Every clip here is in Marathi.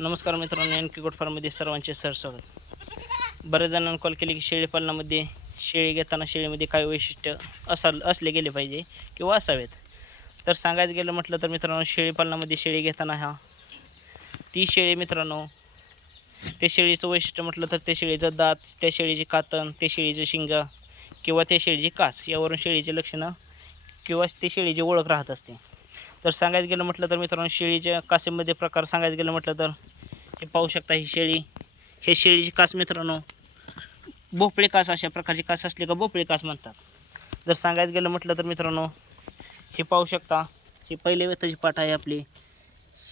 नमस्कार मित्रांनो, एन के गोट फार्ममध्ये सर्वांचे स्वागत. बऱ्याच जणांना कॉल केले की शेळीपालनामध्ये शेळी घेताना शेळीमध्ये काय वैशिष्ट्य असले गेले पाहिजे किंवा असावेत. तर सांगायचं गेलं म्हटलं तर मित्रांनो, शेळीपालनामध्ये शेळी घेताना ती शेळी मित्रांनो, ते शेळीचं वैशिष्ट्य म्हटलं तर ते शेळीचं दात, त्या शेळीची कातण, ते शेळीचं शिंगा किंवा त्या शेळीची कास यावरून शेळीचे लक्षणं किंवा ते शेळीची ओळख राहत असते. तर सांगायचं गेलं म्हटलं तर मित्रांनो, शेळीच्या कासेमध्ये प्रकार सांगायचं गेलं म्हटलं तर हे पाहू शकता. हे शेळीची कास मित्रांनो, भोपळे कास, अशा प्रकारची कास असली का भोपळे कास म्हणतात. जर सांगायचं गेलं म्हटलं तर मित्रांनो, हे पाहू शकता, ही पहिली वेताची पाठ आहे आपली.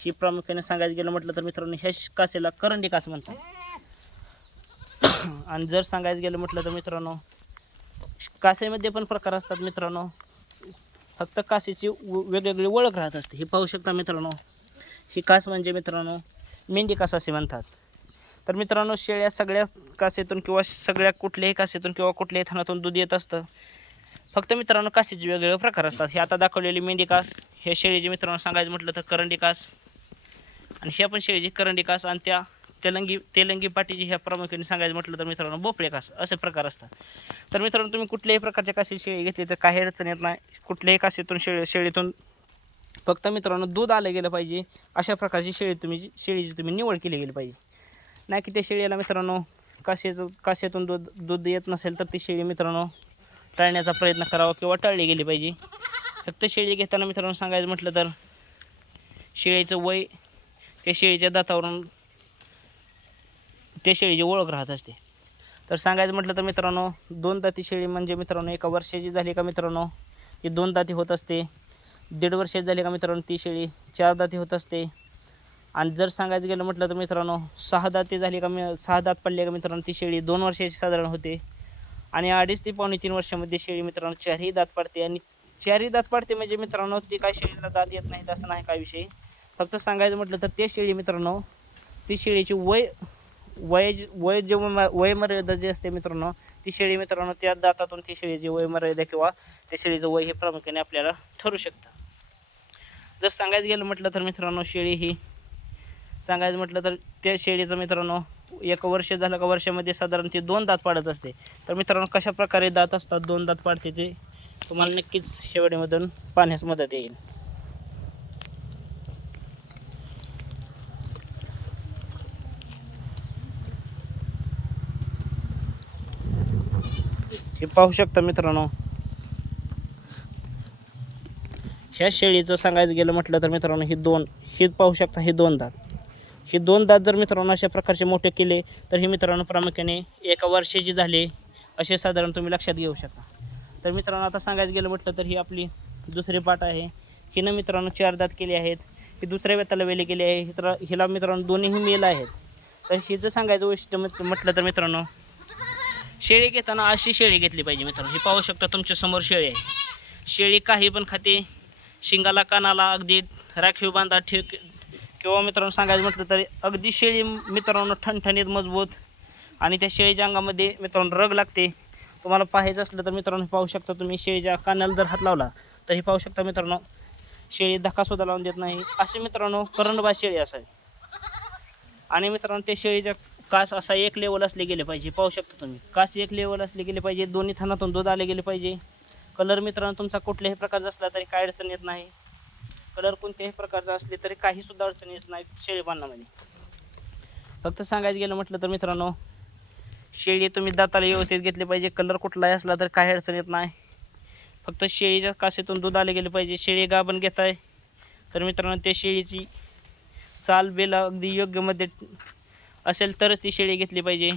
ही प्रामुख्याने सांगायचं गेलं म्हटलं तर मित्रांनो, ह्या कासेला करंडी कास म्हणतात. आणि जर सांगायचं गेलं म्हटलं तर मित्रांनो, कासेमध्ये पण प्रकार असतात मित्रांनो. फक्त कासेची वेगवेगळी ओळख राहत असते. हे पाहू शकता मित्रांनो, ही कास म्हणजे मित्रांनो मेंढी कास असे म्हणतात. तर मित्रांनो, शेळ्या सगळ्या कासेतून किंवा सगळ्या कुठल्याही कासेतून किंवा कुठल्याही थानातून दूध येत असतं. फक्त मित्रांनो कासेचे वेगवेगळे प्रकार असतात. हे आता दाखवलेली मेंढी कास, हे शेळीचे मित्रांनो सांगायचं म्हटलं तर करंडी कास, आणि ही आपण शेळीची करंडी कास, आणि त्या तेलंगी पाटीची ह्या प्रामुख्याने सांगायचं म्हटलं तर मित्रांनो भोपळे कास असे प्रकार असतात. तर मित्रांनो, तुम्ही कुठल्याही प्रकारच्या कासेची शेळी घेतली तर काही अडचण येत नाही. कुठल्याही कासेतून शेळीतून फक्त मित्रांनो दूध आलं गेलं पाहिजे, अशा प्रकारची शेळीची तुम्ही निवड केली गेली पाहिजे. नाही की त्या शेळीला मित्रांनो कासेतून दूध येत नसेल तर ती शेळी मित्रांनो टाळण्याचा प्रयत्न करावा किंवा टाळली गेली पाहिजे. फक्त शेळी घेताना मित्रांनो सांगायचं म्हटलं तर शेळीचं वय, त्या शेळीच्या दातावरून त्या शेळीची ओळख राहत असते. तर सांगायचं म्हटलं तर मित्रांनो, 2 दाती शेळी म्हणजे मित्रांनो 1 वर्षाची झाली का मित्रांनो ती 2 दाती होत असते. 1.5 वर्षाची झाली का मित्रांनो ती शेळी 4 दाती होत असते. आणि जर सांगायचं गेलं म्हटलं तर मित्रांनो 6 दाती झाली का 6 दात पडले का मित्रांनो ती शेळी 2 वर्षाची साधारण होते. आणि 2.5 ते पावणे 3 वर्षामध्ये शेळी मित्रांनो 4ही दात पाडते. आणि 4ही दात पाडते म्हणजे मित्रांनो ती काय शेळीला दात येत नाहीत असं नाही काय विषय. फक्त सांगायचं म्हटलं तर ते शेळी मित्रांनो, ती शेळीची वयमर्यादा जी असते मित्रांनो, ती शेळी मित्रांनो त्या दातातून ती शेळीची वयमर्यादा किंवा त्या शेळीचं वय हे प्रामुख्याने आपल्याला ठरू शकतं. जर सांगायचं गेलं म्हटलं तर मित्रांनो, शेळी ही सांगायचं म्हटलं तर त्या शेळीचं मित्रांनो 1 वर्ष झालं का वर्षामध्ये साधारण ती 2 दात पाडत असते. तर मित्रांनो कशा प्रकारे दात असतात, 2 दात पाडते ते तुम्हाला नक्कीच शेवटमधून पाहण्यास मदत येईल. हे पाहू शकता मित्रांनो, ह्या शेळीचं सांगायचं गेलं म्हटलं तर मित्रांनो ही पाहू शकता, हे 2 दात. हे 2 दात जर मित्रांनो अशा प्रकारचे मोठे केले तर हे मित्रांनो प्रामुख्याने 1 वर्षाची झाले असे साधारण तुम्ही लक्षात घेऊ शकता. तर मित्रांनो आता सांगायचं गेलं म्हटलं तर ही आपली दुसरी पाट आहे. हिनं मित्रांनो 4 दात केले आहेत. ही दुसऱ्या वेताला वेली केली आहे. तर हिला मित्रांनो दोन्हीही मेल आहेत. तर हिचं सांगायचं वैशिष्ट्य म्हटलं तर मित्रांनो, शेळी घेताना अशी शेळी घेतली पाहिजे मित्रांनो. हे पाहू शकता तुमच्या समोर शेळी आहे. शेळी काही पण खाते, शिंगाला कानाला अगदी राखीव बांधा ठेक किंवा मित्रांनो सांगायचं म्हटलं तर अगदी शेळी मित्रांनो ठणठणीत मजबूत, आणि त्या शेळीच्या अंगामध्ये मित्रांनो रग लागते. तुम्हाला पाहायचं असलं तर मित्रांनो पाहू शकता तुम्ही, शेळीच्या कानाला जर हात लावला तर हे पाहू शकता मित्रांनो शेळी धक्कासुद्धा लावून देत नाही. असे मित्रांनो करंडबाज शेळी असावी. आणि मित्रांनो त्या शेळीच्या कास असा 1 लेवल असले गेले पाहिजे. पाहू शकता तुम्ही, कास 1 लेवल असले गेले पाहिजे. दोन्ही थानातून दूध आले गेले पाहिजे. कलर मित्रांनो तुमचा कुठल्याही प्रकारचा असला तरी काय अडचण येत नाही. कलर कोणत्याही प्रकारचा असले तरी काहीसुद्धा अडचण येत नाही शेळीपालनामध्ये. फक्त सांगायचं गेलं म्हटलं तर मित्रांनो, शेळी तुम्ही दाताला व्यवस्थित घेतली पाहिजे. कलर कुठलाही असला तर काही अडचण येत नाही. फक्त शेळीच्या कासेतून दूध आले गेले पाहिजे. शेळी गाभण घेत आहे तर मित्रांनो त्या शेळीची चाल बेल अगदी योग्य मध्ये असेल तरच ती शेळी घेतली पाहिजे.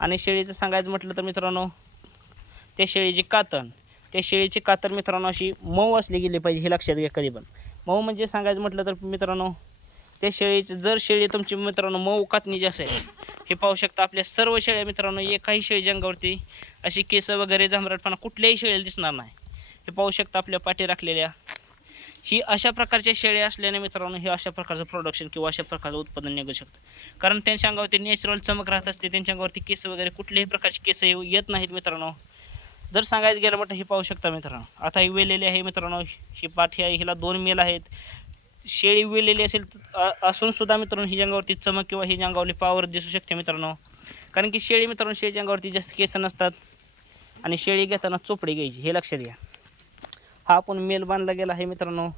आणि शेळीचं सांगायचं म्हटलं तर मित्रांनो, त्या शेळीची कातर मित्रांनो अशी मऊ असली गेली पाहिजे. हे लक्षात घ्या. कधी पण मऊ म्हणजे सांगायचं म्हटलं तर मित्रांनो, त्या शेळीची जर शेळी तुमची मित्रांनो मऊ कातणीची असेल, हे पाहू शकता आपल्या सर्व शेळ्या मित्रांनो एकाही शेळीच्या अंगावरती अशी केस वगैरे जांभरटपणा कुठल्याही शेळीला दिसणार नाही. हे पाहू शकता आपल्या पाठी राखलेल्या. ही अशा प्रकारच्या शेळ्या असल्याने मित्रांनो हे अशा प्रकारचं प्रोडक्शन किंवा अशा प्रकारचं उत्पादन निघू शकतं. कारण त्यांच्या अंगावरती नॅचरल चमक राहत असते. त्यांच्या अंगावरती केस वगैरे कुठल्याही प्रकारचे केस येत नाहीत मित्रांनो. जर सांगायचं गेलं म्हटलं हे पाहू शकता मित्रांनो, आता ही वेलेली आहे मित्रांनो. ही पाठी आहे, हिला 2 मेल आहेत. शेळी वेलेली असेल असून सुद्धा मित्रांनो ही अंगावरती चमक किंवा ही अंगावरली पावर दिसू शकते मित्रांनो. कारण की शेळी मित्रांनो शेळीच्या अंगावरती जास्त केस नसतात आणि शेळी घेताना चोपडी घ्यायची हे लक्षात घ्या. हा आपण मेल बांधला गेला आहे मित्रांनो.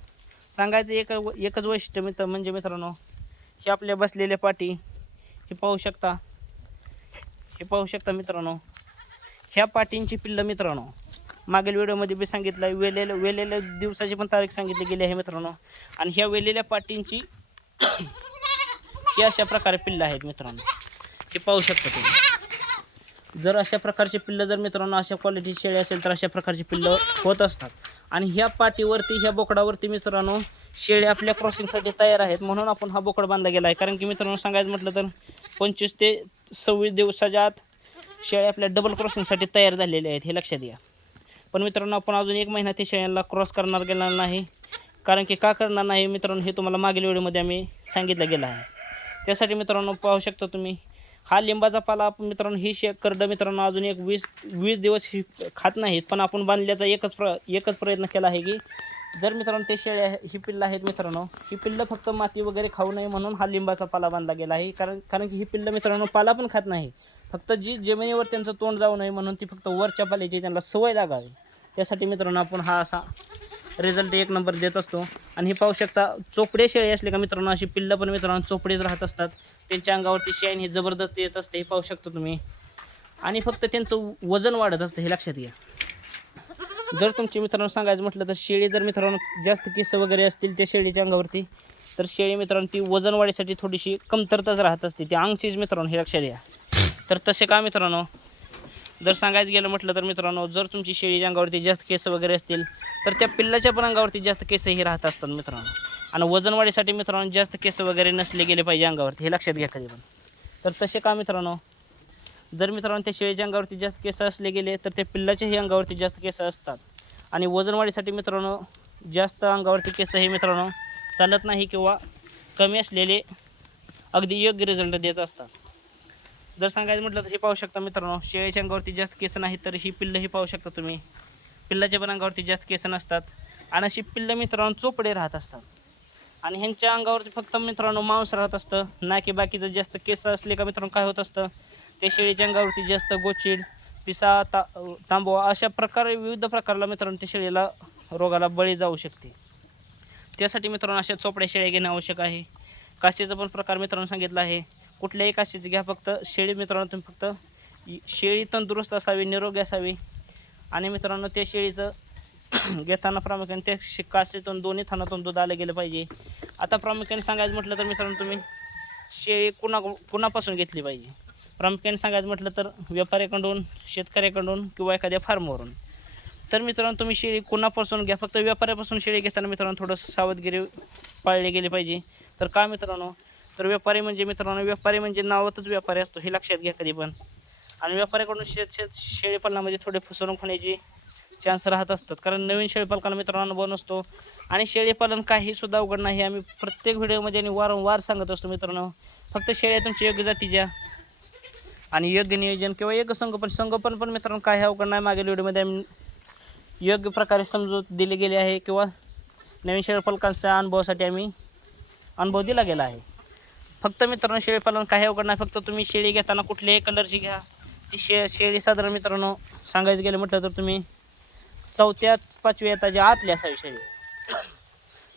सांगायचं एकच वैशिष्ट्य म्हणजे मित्रांनो हे आपल्या बसलेल्या पाटी हे पाहू शकता मित्रांनो. ह्या पाटींची पिल्लं मित्रांनो मागील व्हिडिओमध्ये मी सांगितलं वेलेल्या दिवसाची पण तारीख सांगितली गेली आहे मित्रांनो. आणि ह्या वेलेल्या पाटींची ही अशा प्रकारे पिल्लं आहेत मित्रांनो. हे पाहू शकता तुम्ही. जर अशा प्रकारची पिल्लं जर मित्रांनो अशा क्वालिटीची शेळी असेल तर अशा प्रकारची पिल्लं होत असतात. आणि ह्या पाटीवरती ह्या बोकडावरती मित्रांनो शेळी आपल्या क्रॉसिंगसाठी तयार आहेत म्हणून आपण हा बोकड बांधला गेला आहे. कारण की मित्रांनो सांगायचं म्हटलं तर 25 ते 26 दिवसाच्या आत शेळ्या आपल्या डबल क्रॉसिंगसाठी तयार झालेल्या आहेत हे लक्षात घ्या. पण मित्रांनो आपण अजून 1 महिना ते शेळ्यांना क्रॉस करणार गेला नाही. कारण की का करणार नाही मित्रांनो हे तुम्हाला मागील व्हिडिओमध्ये आम्ही सांगितलं गेलं आहे. त्यासाठी मित्रांनो पाहू शकता तुम्ही हा लिंबाचा पाला आपण मित्रांनो ही करडं मित्रांनो अजून 20 दिवस ही खात नाहीत. पण आपण बांधल्याचा एकच प्रयत्न केला आहे की जर मित्रांनो ते शेळ्या ही पिल्लं आहेत मित्रांनो ही पिल्लं फक्त माती वगैरे खाऊ नये म्हणून हा लिंबाचा पाला बांधला गेला आहे. कारण की ही पिल्लं मित्रांनो पाला पण खात नाही. फक्त जी जमिनीवर त्यांचं तोंड जाऊ नये म्हणून ती फक्त वरच्या पाल्याची त्यांना सवय लागावी त्यासाठी मित्रांनो आपण हा असा रिझल्ट 1 नंबर देत असतो. आणि हे पाहू शकता चोपडे शेळी असले का मित्रांनो अशी पिल्लं पण मित्रांनो चोपडेच राहत असतात. त्यांच्या अंगावरती शाईन हे जबरदस्त येत असते हे पाहू शकता तुम्ही. आणि फक्त त्यांचं वजन वाढत असतं हे लक्षात घ्या. जर तुमचे मित्रांनो सांगायचं म्हटलं तर शेळी जर मित्रांनो जास्त केस वगैरे असतील त्या शेळीच्या अंगावरती तर शेळी मित्रांनो ती वजन वाढीसाठी थोडीशी कमतरताच राहत असते ती अंगचीच मित्रांनो हे लक्षात घ्या. तर तसे का मित्रांनो जर सांगायचं गेलं म्हटलं तर मित्रांनो जर तुमची शेळीच्या अंगावरती जास्त केस वगैरे असतील तर त्या पिल्लाच्या पण अंगावरती जास्त केसही राहत असतात मित्रांनो. आणि वजन वाढीसाठी मित्रांनो जास्त केस वगैरे नसले गेले पाहिजे अंगावरती हे लक्षात घ्या कधी पण. तर तसे का मित्रांनो जर मित्रांनो त्या शेळीच्या अंगावरती जास्त केस असले गेले तर त्या पिल्लाच्याही अंगावरती जास्त केस असतात. आणि वजन वाढीसाठी मित्रांनो जास्त अंगावरती केस हे मित्रांनो चालत नाही किंवा कमी असलेले अगदी योग्य रिझल्ट देत असतात. जर सांगायचं म्हटलं तर हे पाहू शकता मित्रांनो शेळीच्या अंगावरती जास्त केस नाही तर ही पिल्लं ही पाहू शकता तुम्ही. पिल्लाच्या पण अंगावरती जास्त केस नसतात आणि अशी पिल्लं मित्रांनो चोपडे राहत असतात. आणि ह्यांच्या अंगावरती फक्त मित्रांनो मांस राहत असतं ना की बाकीचं जास्त केस असले का मित्रांनो काय होत असतं ते शेळीच्या अंगावरती जास्त गोचीड पिसा तांबवा अशा प्रकारे विविध प्रकारला मित्रांनो त्या शेळीला रोगाला बळी जाऊ शकते. त्यासाठी मित्रांनो अशा चोपड्या शेळ्या घेणं आवश्यक आहे. काशीचा पण प्रकार मित्रांनो सांगितला आहे. कुठल्याही काशीची घ्या फक्त शेळी मित्रांनो तुम्ही फक्त शेळी तंदुरुस्त असावी निरोगी असावी. आणि मित्रांनो त्या शेळीचं घेताना प्रामुख्याने त्या काशीतून दोन्ही थानातून दूध आलं गेलं पाहिजे. आता प्रामुख्याने सांगायचं म्हटलं तर मित्रांनो तुम्ही शेळी कुणापासून घेतली पाहिजे. प्रामुख्याने सांगायचं म्हटलं तर व्यापाऱ्याकडून शेतकऱ्याकडून किंवा एखाद्या फार्मवरून. तर मित्रांनो तुम्ही शेळी कुणापासून घ्या फक्त व्यापाऱ्यापासून शेळी घेताना मित्रांनो थोडंसं सावधगिरी पाळली गेली पाहिजे. तर का मित्रांनो तर व्यापारी म्हणजे नावातच व्यापारी असतो हे लक्षात घ्या कधी पण. आणि व्यापाऱ्याकडून शेळी पालनामध्ये थोडे फसवणूक होण्याची चान्स राहत असतात. कारण नवीन शेळीपालकांना मित्रांनो अनुभव नसतो. आणि शेळीपालन काहीसुद्धा अवघड नाही आम्ही प्रत्येक व्हिडिओमध्ये आणि वारंवार सांगत असतो मित्रांनो. फक्त शेळ्या तुमच्या योग्य जातीच्या आणि योग्य नियोजन किंवा योग्य संगोपन पण मित्रांनो काही अवघड नाही. मागील व्हिडिओमध्ये आम्ही योग्य प्रकारे समजूत दिली गेली आहे किंवा नवीन शेळीपालकांच्या अनुभवासाठी आम्ही अनुभव दिला गेला आहे. फक्त मित्रांनो शेळीपालन काही अवघड नाही. फक्त तुम्ही शेळी घेताना कुठल्याही कलरची घ्या. ती शेळी साधारण मित्रांनो सांगायचं गेलं म्हटलं तर तुम्ही 4-5व्या येताच्या आतली असावी शेळी.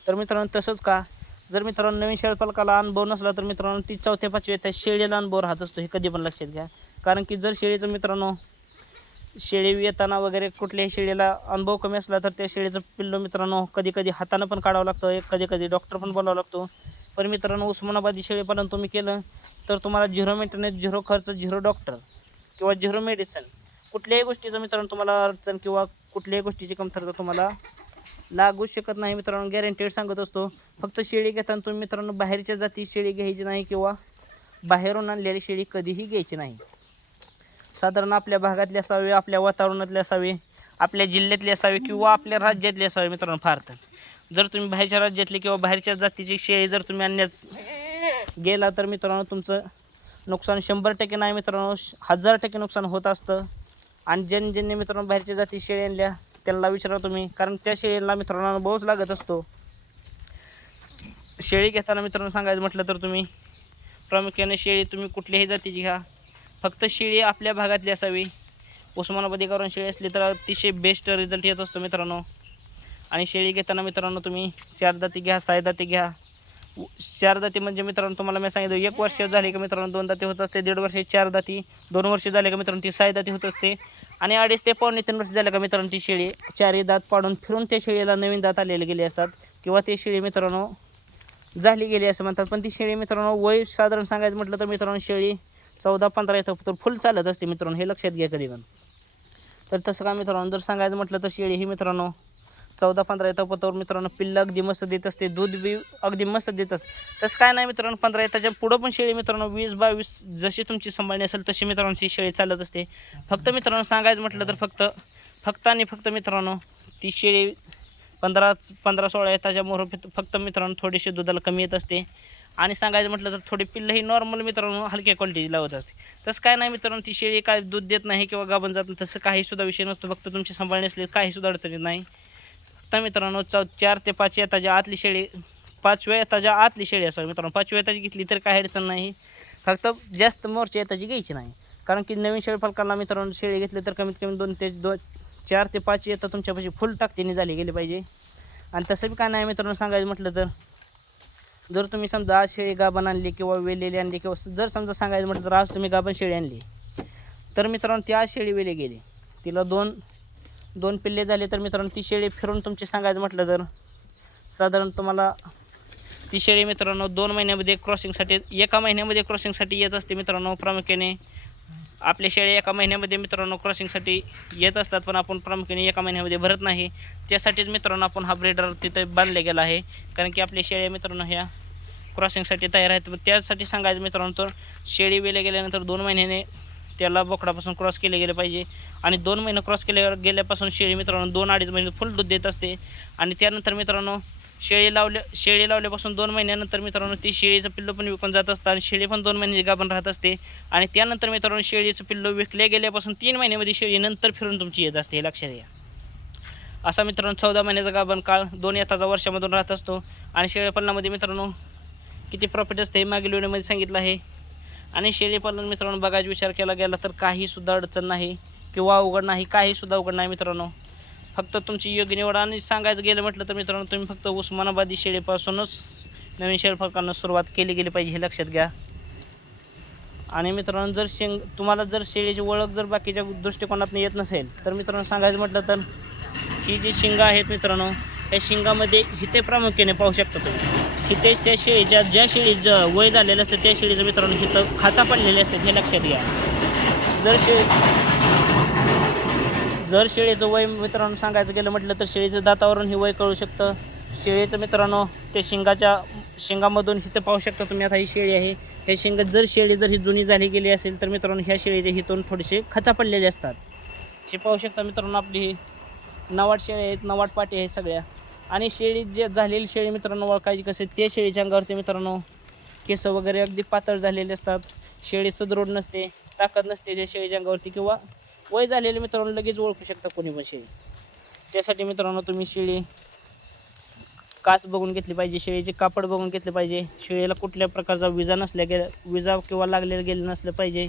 तर मित्रांनो तसंच का जर मित्रांनो नवीन शेळीपालकाला अनुभव नसला तर मित्रांनो ती 4-5व्या येता शेळीला अनुभव राहत असतो हे कधी पण लक्षात घ्या. कारण की जर शेळीचं मित्रांनो शेळी येताना वगैरे कुठल्याही शेळीला अनुभव कमी असला तर त्या शेळीचं पिल्लू मित्रांनो कधी हातानं पण काढावं लागतं. कधी डॉक्टर पण बोलावं लागतो. पण मित्रांनो उस्मानाबादी शेळीपालन तुम्ही केलं तर तुम्हाला 0 मेंटेनन्स 0 खर्च 0 डॉक्टर किंवा 0 मेडिसिन कुठल्याही गोष्टीचं मित्रांनो तुम्हाला अडचण किंवा कुठल्याही गोष्टीची कमतरता तुम्हाला लागू शकत नाही मित्रांनो. गॅरंटेड सांगत असतो. फक्त शेळी घेताना तुम्ही मित्रांनो बाहेरच्या जाती शेळी घ्यायची नाही किंवा बाहेरून आणलेली शेळी कधीही घ्यायची नाही. साधारण आपल्या भागातली असावी आपल्या वातावरणातली असावी आपल्या जिल्ह्यातली असावी किंवा आपल्या राज्यातली असावी मित्रांनो. फार तर जर तुम्ही बाहेरच्या राज्यातली किंवा बाहेरच्या जातीची शेळी जर तुम्ही आणण्यास गेला तर मित्रांनो तुमचं नुकसान 100% नाही मित्रांनो 1000% नुकसान होत असतं. आणि ज्यांनी मित्रांनो बाहेरच्या जाती शेळी आणल्या त्यांना विचारा तुम्ही कारण त्या शेळीला मित्रांनो अनुभवच लागत असतो. शेळी घेताना मित्रांनो सांगायचं म्हटलं तर तुम्ही प्रामुख्याने शेळी तुम्ही कुठल्याही जातीची घ्या, फक्त शेळी आपल्या भागातली असावी. उस्मानाबादीकरून शेळी असली तर अतिशय बेस्ट रिझल्ट येत असतो मित्रांनो. आणि शेळी घेताना मित्रांनो तुम्ही 4 दाती घ्या, 6 दाती घ्या. 4 दाती म्हणजे मित्रांनो तुम्हाला मी सांगितलं 1 वर्ष झाले का मित्रांनो 2 दाती होत असते, 1.5 वर्ष 4 दाती, 2 वर्ष झाले का मित्रांनो ती 6 दाती होत असते, आणि 2.5 ते पावणे 3 वर्ष झाले का मित्रांनो ती शेळी 4 दात पाडून फिरून त्या शेळीला नवीन दात आलेले गेले असतात, किंवा ती शेळी मित्रांनो झाली गेली असं म्हणतात. पण ती शेळी मित्रांनो वय साधारण सांगायचं म्हटलं तर मित्रांनो शेळी 14-15 येतं तर फुल चालत असते मित्रांनो, हे लक्षात घ्या कधी पण. तर तसं का मित्रांनो जर सांगायचं म्हटलं तर शेळी ही मित्रांनो 14-15 येतापतोर मित्रांनो पिल्लं अगदी मस्त देत असते, दूध बी अगदी मस्त देत असते. तसं काय नाही मित्रांनो, 15 येताच्या पुढं पण शेळी मित्रांनो 20-22 जशी तुमची सांभाळणी असेल तशी मित्रांनो ती शेळी चालत असते. फक्त मित्रांनो सांगायचं म्हटलं तर फक्त मित्रांनो ती शेळी 15-16 येताच्या मोहर फक्त मित्रांनो थोडीशी दुधाला कमी येत असते. आणि सांगायचं म्हटलं तर थोडी पिल्लं ही नॉर्मल मित्रांनो हलक्या क्वालिटीची लावत असते. तसं काय नाही मित्रांनो, ती शेळी काय दूध देत नाही किंवा गाभण जात नाही तसं काहीसुद्धा विषय नसतो. फक्त तुमची सांभाळणी असली काहीसुद्धा अडचणी नाही. फक्त मित्रांनो 4 ते 5 येताच्या आतली शेळी, 5व्या येताच्या आतली शेळी असावी मित्रांनो. 5व्या येताची घेतली तर काही अडचण नाही, फक्त जास्त मोरच्या येताची घ्यायची नाही. कारण की नवीन शेळी पालकांना मित्रांनो शेळी घेतली तर कमीत कमी 4 ते 5 येतं तुमच्यापाशी फुल ताकदीने झाली गेली पाहिजे. आणि तसं बी काय नाही मित्रांनो सांगायचं म्हटलं तर जर तुम्ही समजा आज शेळी गाभण आणली किंवा वेलेली आणली, किंवा जर समजा सांगायचं म्हटलं तर आज तुम्ही गाभण शेळी आणली तर मित्रांनो ती आज शेळी वेली गेली, तिला दोन पिल्ले झाले तर मित्रांनो ती शेळी फिरून तुमची सांगायचं म्हटलं तर साधारण तुम्हाला ती शेळी मित्रांनो 2 महिन्यामध्ये क्रॉसिंगसाठी 1 महिन्यामध्ये क्रॉसिंगसाठी येत असते मित्रांनो. प्रामुख्याने आपल्या शेळ्या 1 महिन्यामध्ये मित्रांनो क्रॉसिंगसाठी येत असतात, पण आपण प्रामुख्याने 1 महिन्यामध्ये भरत नाही. त्यासाठीच मित्रांनो आपण हा ब्रीडर तिथे बांधले गेला आहे, कारण की आपल्या शेळ्या मित्रांनो ह्या क्रॉसिंगसाठी तयार आहेत. त्यासाठी सांगायचं मित्रांनो तर शेळी वेल्या गेल्यानंतर 2 महिन्याने त्याला बोकडापासून क्रॉस केले गेले पाहिजे. आणि 2 महिने क्रॉस गेल्यापासून शेळी मित्रांनो 2-2.5 महिने फुल दूध देत असते. आणि त्यानंतर मित्रांनो शेळी लावल्यापासून 2 महिन्यानंतर मित्रांनो ती शेळीचं पिल्लं पण विकून जात असतं, आणि शेळी पण 2 महिन्याची गाभण राहत असते. आणि त्यानंतर मित्रांनो शेळीचं पिल्लं विकल्या गेल्यापासून 3 महिन्यामध्ये शेळी नंतर फिरून तुमची येत असते, हे लक्षात घ्या. असा मित्रांनो 14 महिन्याचा गाभण काळ 2 येताचा वर्षामधून राहत असतो. आणि शेळीपालनामध्ये मित्रांनो किती प्रॉफिट असते हे मागील व्हिडिओमध्ये सांगितलं आहे. आणि शेळीपालन मित्रांनो बघायचा विचार केला गेला तर काहीसुद्धा अडचण नाही किंवा अवघड नाही, काहीसुद्धा अवघड नाही मित्रांनो. फक्त तुमची योग्य निवड. आणि सांगायचं गेलं म्हटलं तर मित्रांनो तुम्ही फक्त उस्मानाबादी शेळीपासूनच नवीन शेळीपालकांना सुरुवात केली गेली पाहिजे, हे लक्षात घ्या. आणि मित्रांनो जर तुम्हाला जर शेळीची ओळख जर बाकीच्या दृष्टिकोनातून येत नसेल तर मित्रांनो सांगायचं म्हटलं तर ही जी शिंगं आहेत मित्रांनो, या शिंगामध्ये हिते प्रामुख्याने पाहू शकता तुम्ही. हितेच त्या शेळीच्या ज्या शेळीचं वय झालेलं असतं त्या शेळीचं मित्रांनो हिथं खाचा पडलेले असतात, हे लक्षात घ्या. जर शेळीचं वय मित्रांनो सांगायचं गेलं म्हटलं तर शेळीचं दातावरून हे वय कळू शकतं. शेळीचं मित्रांनो ते शिंगामधून इथं पाहू शकता तुम्ही. आता ही शेळी आहे, हे शिंग शेळी जर ही जुनी झाली गेली असेल तर मित्रांनो ह्या शेळीचे हिथून थोडेसे खचा पडलेले असतात, हे पाहू शकता मित्रांनो. आपली ही नवाट शेळी आहेत, नवाट पाटी आहे सगळ्या. आणि शेळी जे झालेली शेळी मित्रांनो ओळखायची कसे, ते शेळीच्या अंगावरती मित्रांनो केस वगैरे अगदी पातळ झालेले असतात, शेळी सदृढ नसते, ताकद नसते त्या शेळीच्या अंगावरती, किंवा वय झालेले मित्रांनो लगेच ओळखू शकता कोणी पण शेळी. त्यासाठी मित्रांनो तुम्ही शेळी कास बघून घेतली पाहिजे, शेळीचे कापड बघून घेतले पाहिजे, शेळीला कुठल्या प्रकारचा विजा किंवा लागलेलं गेलं नसलं पाहिजे.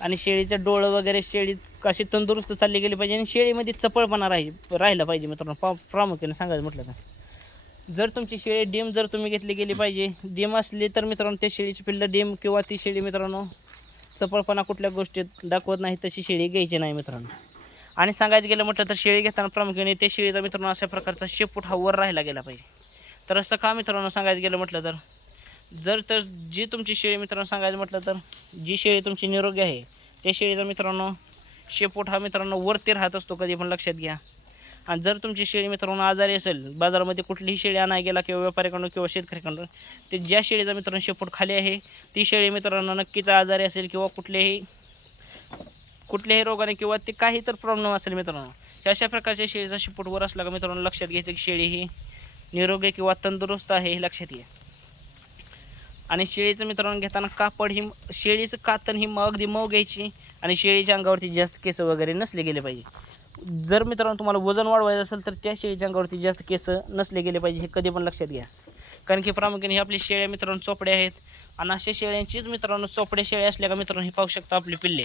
आणि शेळीचं डोळं वगैरे शेळी कशी तंदुरुस्त चालली गेली पाहिजे. आणि शेळीमध्ये चपळपणा राहिला पाहिजे मित्रांनो. प्रामुख्याने सांगायचं म्हटलं तर जर तुमची शेळी डीम जर तुम्ही घेतली गेली पाहिजे, डीम असली तर मित्रांनो त्या शेळीची पिल्लं डीम किंवा ती शेळी मित्रांनो चपळपणा कुठल्या गोष्टीत दाखवत नाही तशी शेळी घ्यायची नाही मित्रांनो. आणि सांगायचं गेलं म्हटलं तर शेळी घेताना प्रामुख्याने त्या शेळीचा मित्रांनो अशा प्रकारचा शेपूट हा वर राहिला गेला पाहिजे. तर असं का मित्रांनो सांगायचं गेलं म्हटलं तर जी तुमची शेळी मित्रांनो सांगायचं म्हटलं तर जी शेळी तुमची निरोगी आहे त्या शेळीचा मित्रांनो शेपूट हा मित्रांनो वरती राहत असतो, कधी पण लक्षात घ्या. आणि जर तुमची शेळी मित्रांनो आजारी असेल, बाजारामध्ये कुठलीही शेळी आणायला गेला किंवा व्यापाऱ्याकडून किंवा शेतकऱ्याकडून, ते ज्या शेळीचा मित्रांनो शेपूट खाली आहे ती शेळी मित्रांनो नक्कीच आजारी असेल किंवा कुठल्याही रोगाने किंवा ते काही तर प्रॉब्लेम असेल मित्रांनो. अशा प्रकारच्या शेळीचा शेपूट वर असला का मित्रांनो लक्षात घ्यायचं की शेळी ही निरोगी किंवा तंदुरुस्त आहे, हे लक्षात घ्या. आणि शेळीचं मित्रांनो घेताना कापड ही शेळीचं कातण ही अगदी मऊ घ्यायची. आणि शेळीच्या अंगावरती जास्त केस वगैरे नसले गेले पाहिजे. जर मित्रांनो तुम्हाला वजन वाढवायचं असेल तर त्या शेळीच्या अंगावरती जास्त केस नसले गेले पाहिजे, हे कधी पण लक्षात घ्या. कारण की प्रामुख्याने ही आपली शेळ्या मित्रांनो चोपडे आहेत आणि अशा शेळ्यांचीच मित्रांनो चोपडे शेळ्या असल्या का मित्रांनो हे पाहू शकता आपली पिल्ले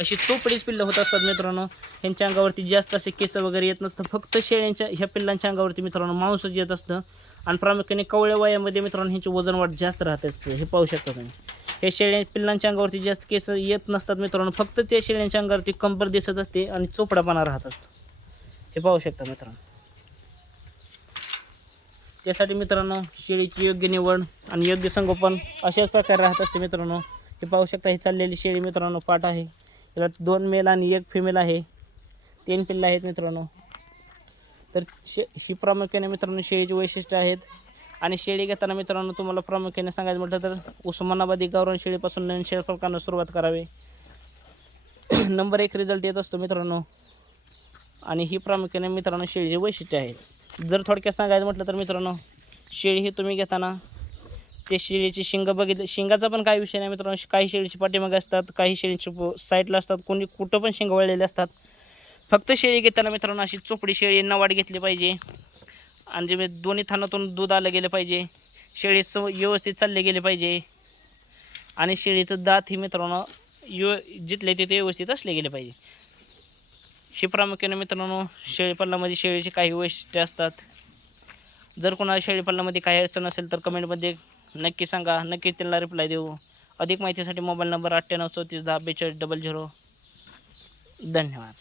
अशी चोपडीच पिल्लं होत असतात मित्रांनो. ह्यांच्या अंगावरती जास्त असे केस वगैरे येत नसतं, फक्त शेळ्यांच्या ह्या पिल्लांच्या अंगावरती मित्रांनो मांसच येत असतं आणि प्रामुख्याने कवळ्या वयामध्ये मित्रांनो ह्यांची वजन वाढ जास्त राहतेच. हे पाहू शकता तुम्ही हे शेळ्या पिल्लांच्या अंगावरती जास्त केस येत नसतात मित्रांनो, फक्त त्या शेळ्यांच्या अंगावरती कंबर दिसत असते आणि चोपडापणा राहतात. हे पाहू शकता मित्रांनो. त्यासाठी मित्रांनो शेळीची योग्य निवड आणि योग्य संगोपन अशाच प्रकारे राहत असते मित्रांनो. हे पाहू शकता ही चाललेली शेळी मित्रांनो पाठ आहे. त्याला 2 मेल आणि 1 फिमेल आहे. 3 पिल्लं आहेत मित्रांनो. तर ही प्रामुख्याने मित्रांनो शेळीची वैशिष्ट्य आहेत. आणि शेळी घेताना मित्रांनो तुम्हाला प्रामुख्याने सांगायचं म्हटलं तर उस्मानाबादी गावरान शेळीपासून नवीन शेळी प्रकारांना सुरुवात करावी. नंबर 1 रिझल्ट येत असतो मित्रांनो. आणि ही प्रामुख्याने मित्रांनो शेळीचे वैशिष्ट्य आहेत. जर थोडक्यात सांगायचं म्हटलं तर मित्रांनो शेळी ही तुम्ही घेताना ते शेळीची शिंग बघितले, शिंगाचा पण काही विषय नाही मित्रांनो. काही शेळीची पाठीमागे असतात, काही शेळीची साईडला असतात, कोणी कुठं पण शिंग वळलेले असतात. फक्त शेळी घेताना मित्रांनो अशी चोपडी शेळी नवाड घेतली पाहिजे आणि जे दोन्ही थानातून दूध आलं गेलं पाहिजे, शेळीचं व्यवस्थित चालले गेले पाहिजे आणि शेळीचं दात ही मित्रांनो जिथले तिथे व्यवस्थित असले गेले पाहिजे. ही प्रामुख्याने मित्रांनो शेळीपालनामध्ये शेळीचे काही वैशिष्ट्ये असतात. जर कोणाला शेळीपालनामध्ये काही अडचण असेल तर कमेंटमध्ये नक्की सांगा, नक्कीच त्यांना रिप्लाय देऊ. अधिक माहितीसाठी मोबाईल नंबर 98 34 10 42 00. धन्यवाद.